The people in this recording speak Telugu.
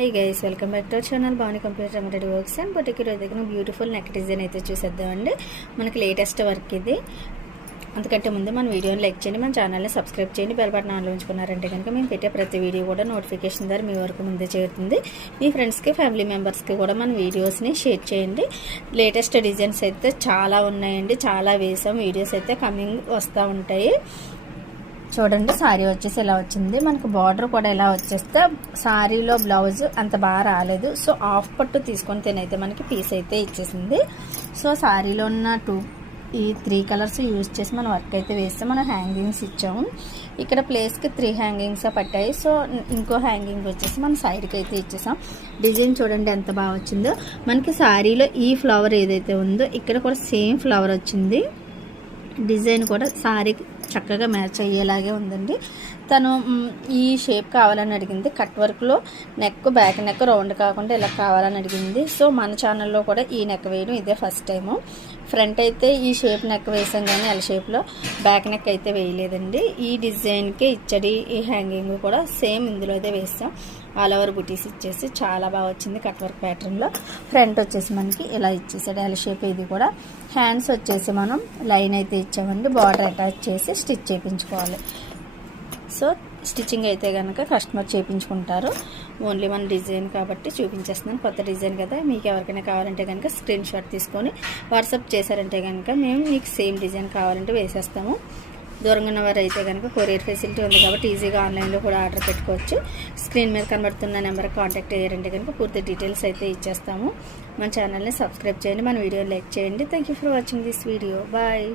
Hi guys, welcome back to our channel Bhavani computer remedy works and but ఈరోజు దగ్గర బ్యూటిఫుల్ నెక్ డిజైన్ అయితే చూసేద్దామండి. మనకి లేటెస్ట్ వర్క్ ఇది. అందుకంటే ముందు మన వీడియోని లైక్ చేయండి, మన ఛానల్ని సబ్స్క్రైబ్ చేయండి, బెల్ బటన్ ఆన్లో ఉంచుకున్నారంటే కనుక మేము పెట్టే ప్రతి వీడియో కూడా నోటిఫికేషన్ ద్వారా మీ వరకు ముందే చేరుతుంది. మీ ఫ్రెండ్స్కి ఫ్యామిలీ మెంబర్స్కి కూడా మన వీడియోస్ని షేర్ చేయండి. లేటెస్ట్ డిజైన్స్ అయితే చాలా ఉన్నాయండి, చాలా వేసాం. వీడియోస్ అయితే కమింగ్ వస్తూ ఉంటాయి. చూడండి, సారీ వచ్చేసి ఇలా వచ్చింది. మనకు బార్డర్ కూడా ఇలా వచ్చేస్తే సారీలో బ్లౌజ్ అంత బాగా రాలేదు. సో హాఫ్ పట్టు తీసుకొని తినైతే మనకి పీస్ అయితే ఇచ్చేసింది. సో సారీలో ఉన్న ఈ 3 కలర్స్ యూజ్ చేసి మనం వర్క్ అయితే వేస్తే మనం హ్యాంగింగ్స్ ఇచ్చాము. ఇక్కడ ప్లేస్కి 3 హ్యాంగింగ్స్ పట్టాయి. సో ఇంకో హ్యాంగింగ్ వచ్చేసి మన సైడ్కి అయితే ఇచ్చేసాం. డిజైన్ చూడండి ఎంత బాగా వచ్చిందో. మనకి సారీలో ఈ ఫ్లవర్ ఏదైతే ఉందో ఇక్కడ కూడా సేమ్ ఫ్లవర్ వచ్చింది. డిజైన్ కూడా సారీకి చక్కగా మ్యాచ్ అయ్యేలాగే ఉందండి. తను ఈ షేప్ కావాలని అడిగింది. కట్ వర్క్లో నెక్, బ్యాక్ నెక్ రౌండ్ కాకుండా ఇలా కావాలని అడిగింది. సో మన ఛానల్లో కూడా ఈ నెక్ వేయడం ఇదే ఫస్ట్ టైము. ఫ్రంట్ అయితే ఈ షేప్ నెక్ వేసాం, కానీ ఎల్ షేప్లో బ్యాక్ నెక్ అయితే వేయలేదండి. ఈ డిజైన్కి ఇచ్చడి ఈ హ్యాంగింగ్ కూడా సేమ్ ఇందులో అయితే వేస్తాం. ఆల్ ఓవర్ బుటీస్ ఇచ్చేసి చాలా బాగా వచ్చింది. కట్ వర్క్ ప్యాటర్న్లో ఫ్రంట్ వచ్చేసి మనకి ఇలా ఇచ్చేసాడు ఎల్ షేప్. ఇది కూడా హ్యాండ్స్ వచ్చేసి మనం లైన్ అయితే ఇచ్చామండి. బార్డర్ అటాచ్ చేసి స్టిచ్ చేయించుకోవాలి. సో స్టిచ్చింగ్ అయితే కనుక కస్టమర్ చేయించుకుంటారు. ఓన్లీ మన డిజైన్ కాబట్టి చూపించేస్తున్నాను. కొత్త డిజైన్ కదా, మీకు ఎవరికైనా కావాలంటే కనుక స్క్రీన్ షాట్ తీసుకొని వాట్సాప్ చేశారంటే కనుక మేము మీకు సేమ్ డిజైన్ కావాలంటే వేసేస్తాము. దూరంగా ఉన్నవారు అయితే కనుక కొరియర్ ఫెసిలిటీ ఉంది కాబట్టి ఈజీగా ఆన్లైన్లో కూడా ఆర్డర్ పెట్టుకోవచ్చు. స్క్రీన్ మీద కనబడుతున్న నెంబర్కి కాంటాక్ట్ అయ్యారంటే కనుక పూర్తి డీటెయిల్స్ అయితే ఇచ్చేస్తాము. మన ఛానల్ని సబ్స్క్రైబ్ చేయండి, మన వీడియో లైక్ చేయండి. Thank you for watching this video. Bye.